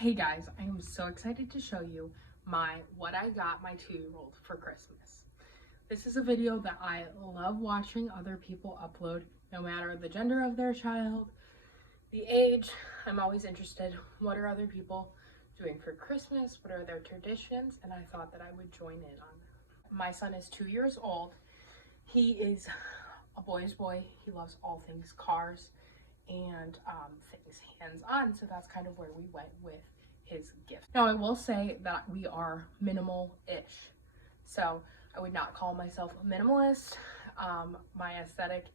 Hey guys, I am so excited to show you what I got my 2-year-old for Christmas. This is a video that I love watching other people upload, no matter the gender of their child, the age. I'm always interested, what are other people doing for Christmas? What are their traditions? And I thought that I would join in on that. My son is 2 years old. He is a boy's boy. He loves all things cars and things hands-on, so that's kind of where we went with his gift. Now I will say that we are minimal-ish, so I would not call myself a minimalist. My aesthetic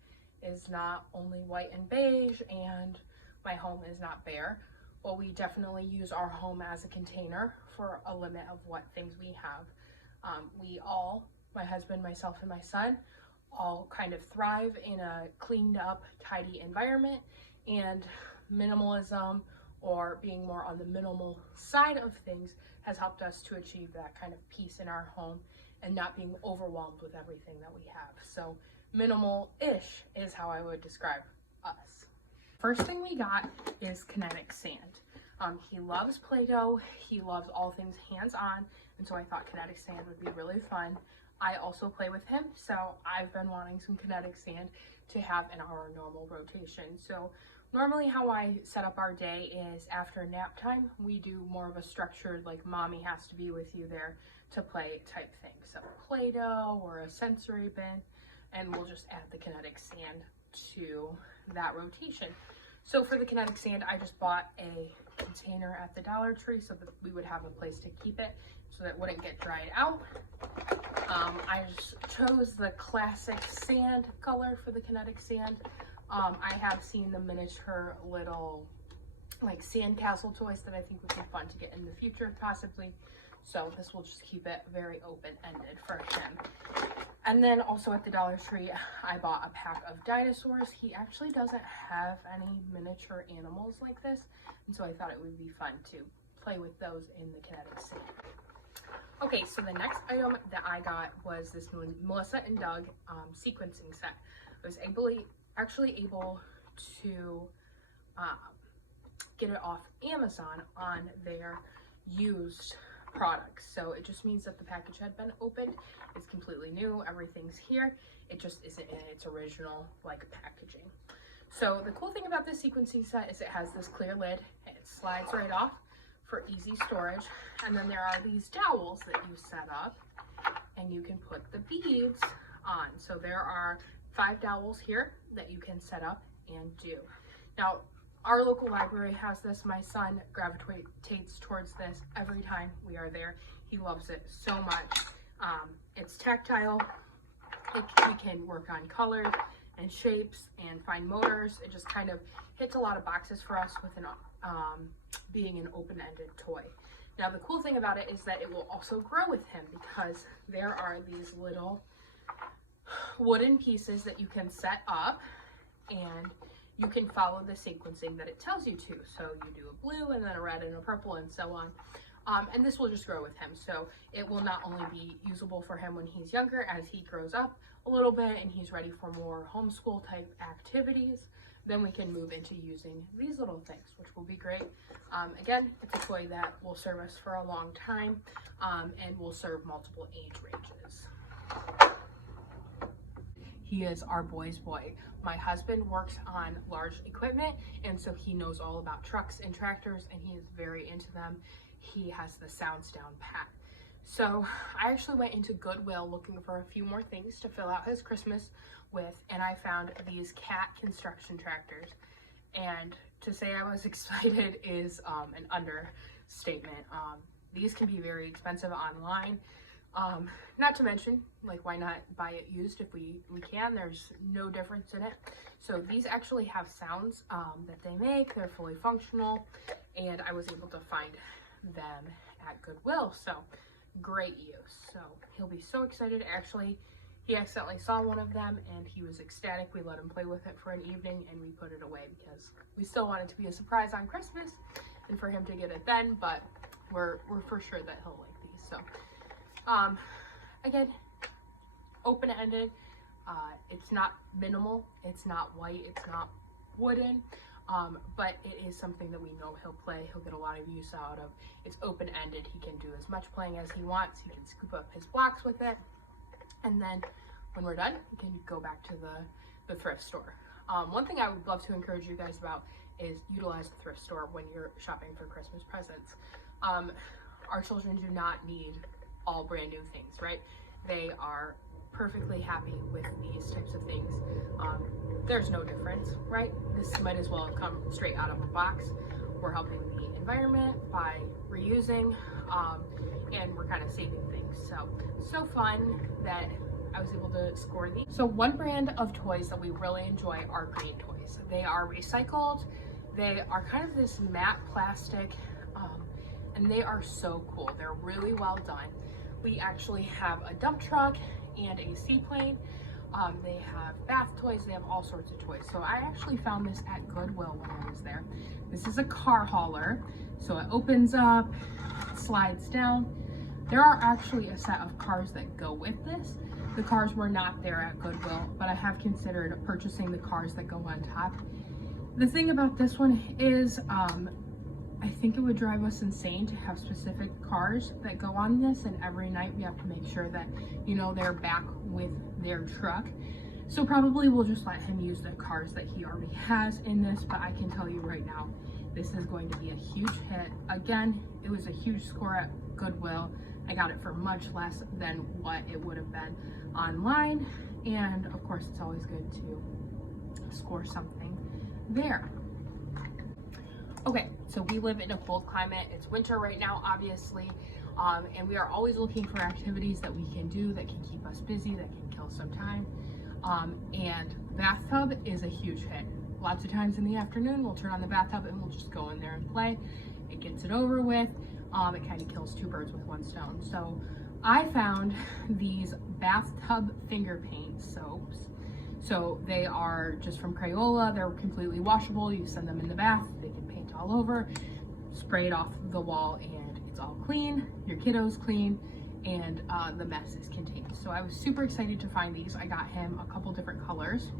is not only white and beige, and my home is not bare. Well, we definitely use our home as a container for a limit of what things we have. We all, my husband, myself, and my son, all kind of thrive in a cleaned up, tidy environment, and minimalism, or being more on the minimal side of things, has helped us to achieve that kind of peace in our home and not being overwhelmed with everything that we have. So minimal-ish is how I would describe us. First thing we got is kinetic sand. He loves Play-Doh, he loves all things hands-on, and so I thought kinetic sand would be really fun. I also play with him, so I've been wanting some kinetic sand to have in our normal rotation. So normally how I set up our day is after nap time, we do more of a structured, like mommy has to be with you there to play type thing. So Play-Doh or a sensory bin, and we'll just add the kinetic sand to that rotation. So for the kinetic sand, I just bought a container at the Dollar Tree so that we would have a place to keep it so that it wouldn't get dried out. I just chose the classic sand color for the kinetic sand. I have seen the miniature little like sandcastle toys that I think would be fun to get in the future possibly. So this will just keep it very open-ended for him. And then also at the Dollar Tree, I bought a pack of dinosaurs. He actually doesn't have any miniature animals like this, and so I thought it would be fun to play with those in the kinetic sand. Okay, so the next item that I got was this Melissa and Doug sequencing set. I was actually able to get it off Amazon on their used products. So it just means that the package had been opened. It's completely new. Everything's here. It just isn't in its original like packaging. So the cool thing about this sequencing set is it has this clear lid and it slides right off for easy storage. And then there are these dowels that you set up and you can put the beads on. So there are 5 dowels here that you can set up and do. Now, our local library has this. My son gravitates towards this every time we are there. He loves it so much. It's tactile. We can work on colors and shapes and fine motors. It just kind of hits a lot of boxes for us with being an open-ended toy. Now, the cool thing about it is that it will also grow with him because there are these little wooden pieces that you can set up and you can follow the sequencing that it tells you to. So you do a blue and then a red and a purple and so on. And this will just grow with him. So it will not only be usable for him when he's younger, as he grows up a little bit and he's ready for more homeschool type activities, then we can move into using these little things, which will be great. Again, it's a toy that will serve us for a long time and will serve multiple age ranges. He is our boy's boy. My husband works on large equipment, and so he knows all about trucks and tractors, and he is very into them. He has the sounds down pat. So I actually went into Goodwill looking for a few more things to fill out his Christmas with, and I found these cat construction tractors. And to say I was excited is an understatement. These can be very expensive online. Not to mention, like, why not buy it used if we can? There's no difference in it. So these actually have sounds that they make. They're fully functional, and I was able to find them at Goodwill. So great use. So he'll be so excited. Actually, he accidentally saw one of them and he was ecstatic. We let him play with it for an evening and we put it away because we still want it to be a surprise on Christmas and for him to get it then, but we're for sure that he'll like these. So again, open-ended. It's not minimal, it's not white, it's not wooden. but it is something that we know he'll play. He'll get a lot of use out of. It's open-ended. He can do as much playing as he wants. He can scoop up his blocks with it, and then when we're done, he can go back to the thrift store. One thing I would love to encourage you guys about is utilize the thrift store when you're shopping for Christmas presents. Our children do not need all brand new things, right? They are perfectly happy with these types of things. There's no difference, right? This might as well have come straight out of a box. We're helping the environment by reusing, and we're kind of saving things. So fun that I was able to score these. So one brand of toys that we really enjoy are green toys. They are recycled. They are kind of this matte plastic, and they are so cool. They're really well done. We actually have a dump truck and a seaplane. They have bath toys. They have all sorts of toys. So I actually found this at Goodwill when I was there. This is a car hauler. So it opens up, slides down. There are actually a set of cars that go with this. The cars were not there at Goodwill, but I have considered purchasing the cars that go on top. The thing about this one is, I think it would drive us insane to have specific cars that go on this, and every night we have to make sure that, you know, they're back with their truck. So probably we'll just let him use the cars that he already has in this, but I can tell you right now, this is going to be a huge hit. Again, it was a huge score at Goodwill. I got it for much less than what it would have been online, and of course it's always good to score something there. Okay, so we live in a cold climate. It's winter right now, obviously, and we are always looking for activities that we can do that can keep us busy, that can kill some time, and bathtub is a huge hit. Lots of times in the afternoon, we'll turn on the bathtub and we'll just go in there and play. It gets it over with. It kind of kills two birds with one stone. So I found these bathtub finger paint soaps. So they are just from Crayola. They're completely washable. You send them in the bath, they can paint all over, spray it off the wall, and it's all clean. Your kiddo's clean, and the mess is contained. So I was super excited to find these. I got him a couple different colors.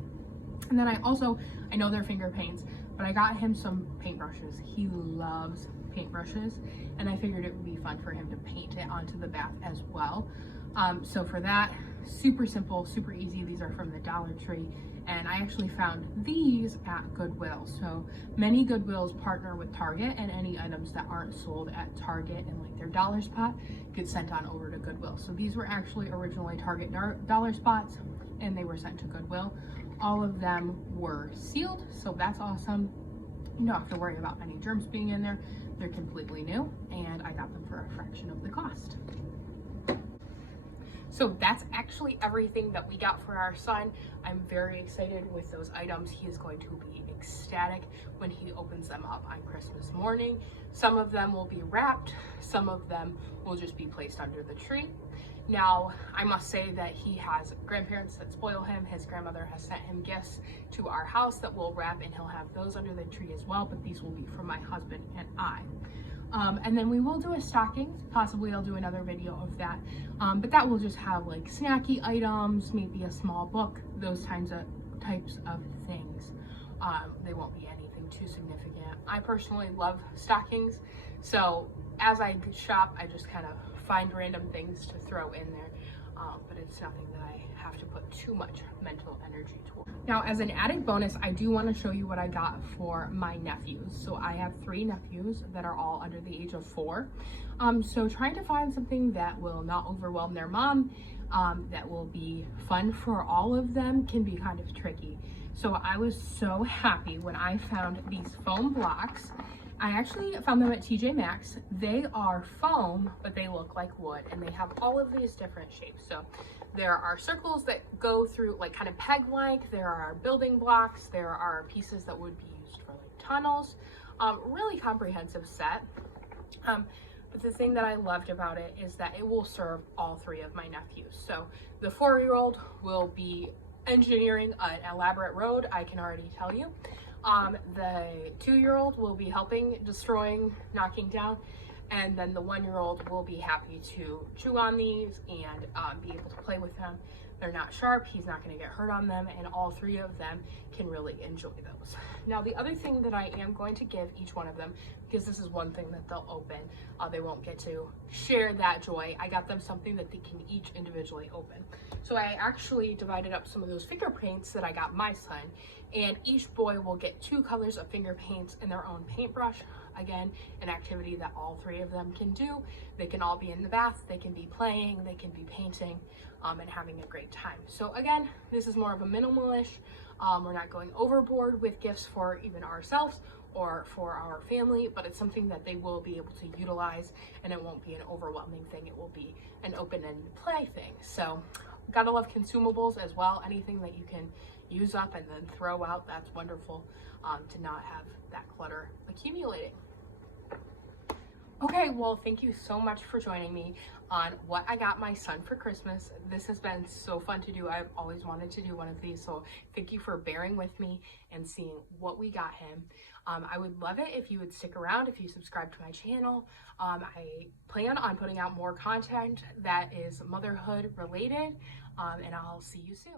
And then I know they're finger paints, but I got him some paintbrushes. He loves paintbrushes, and I figured it would be fun for him to paint it onto the bath as well. So for that, super simple, super easy. These are from the Dollar Tree, and I actually found these at Goodwill. So many Goodwills partner with Target, and any items that aren't sold at Target in like their dollar spot get sent on over to Goodwill. So these were actually originally Target dollar spots, and they were sent to Goodwill. All of them were sealed, so that's awesome. You don't have to worry about any germs being in there. They're completely new, and I got them for a fraction of the cost. So that's actually everything that we got for our son. I'm very excited with those items. He is going to be ecstatic when he opens them up on Christmas morning. Some of them will be wrapped, some of them will just be placed under the tree. Now, I must say that he has grandparents that spoil him. His grandmother has sent him gifts to our house that we'll wrap, and he'll have those under the tree as well, but these will be from my husband and I. And then we will do a stocking. Possibly I'll do another video of that. But that will just have like snacky items, maybe a small book, those types of things. They won't be anything too significant. I personally love stockings. So as I shop, I just kind of find random things to throw in there. But it's nothing that I have to put too much mental energy toward. Now, as an added bonus, I do want to show you what I got for my nephews. So I have 3 nephews that are all under the age of 4. So trying to find something that will not overwhelm their mom, that will be fun for all of them, can be kind of tricky. So I was so happy when I found these foam blocks. I actually found them at TJ Maxx. They are foam, but they look like wood, and they have all of these different shapes. So there are circles that go through like kind of peg-like, there are building blocks, there are pieces that would be used for like tunnels. Really comprehensive set. But the thing that I loved about it is that it will serve all 3 of my nephews. So the 4-year-old will be engineering an elaborate road, I can already tell you. The 2-year-old will be helping, destroying, knocking down, and then the 1-year-old will be happy to chew on these and be able to play with them. They're not sharp, he's not going to get hurt on them, and all three of them can really enjoy those. Now, the other thing that I am going to give each one of them, because this is one thing that they'll open, they won't get to share that joy. I got them something that they can each individually open. So I actually divided up some of those finger paints that I got my son, and each boy will get 2 colors of finger paints in their own paintbrush. Again, an activity that all three of them can do. They can all be in the bath, they can be playing, they can be painting, and having a great time. So again, this is more of a minimalish. We're not going overboard with gifts for even ourselves or for our family, but it's something that they will be able to utilize, and it won't be an overwhelming thing. It will be an open-ended play thing. So gotta love consumables as well. Anything that you can use up and then throw out, that's wonderful, to not have that clutter accumulating. Okay, well, thank you so much for joining me on what I got my son for Christmas. This has been so fun to do. I've always wanted to do one of these, so thank you for bearing with me and seeing what we got him. I would love it if you would stick around, if you subscribe to my channel. I plan on putting out more content that is motherhood related, and I'll see you soon.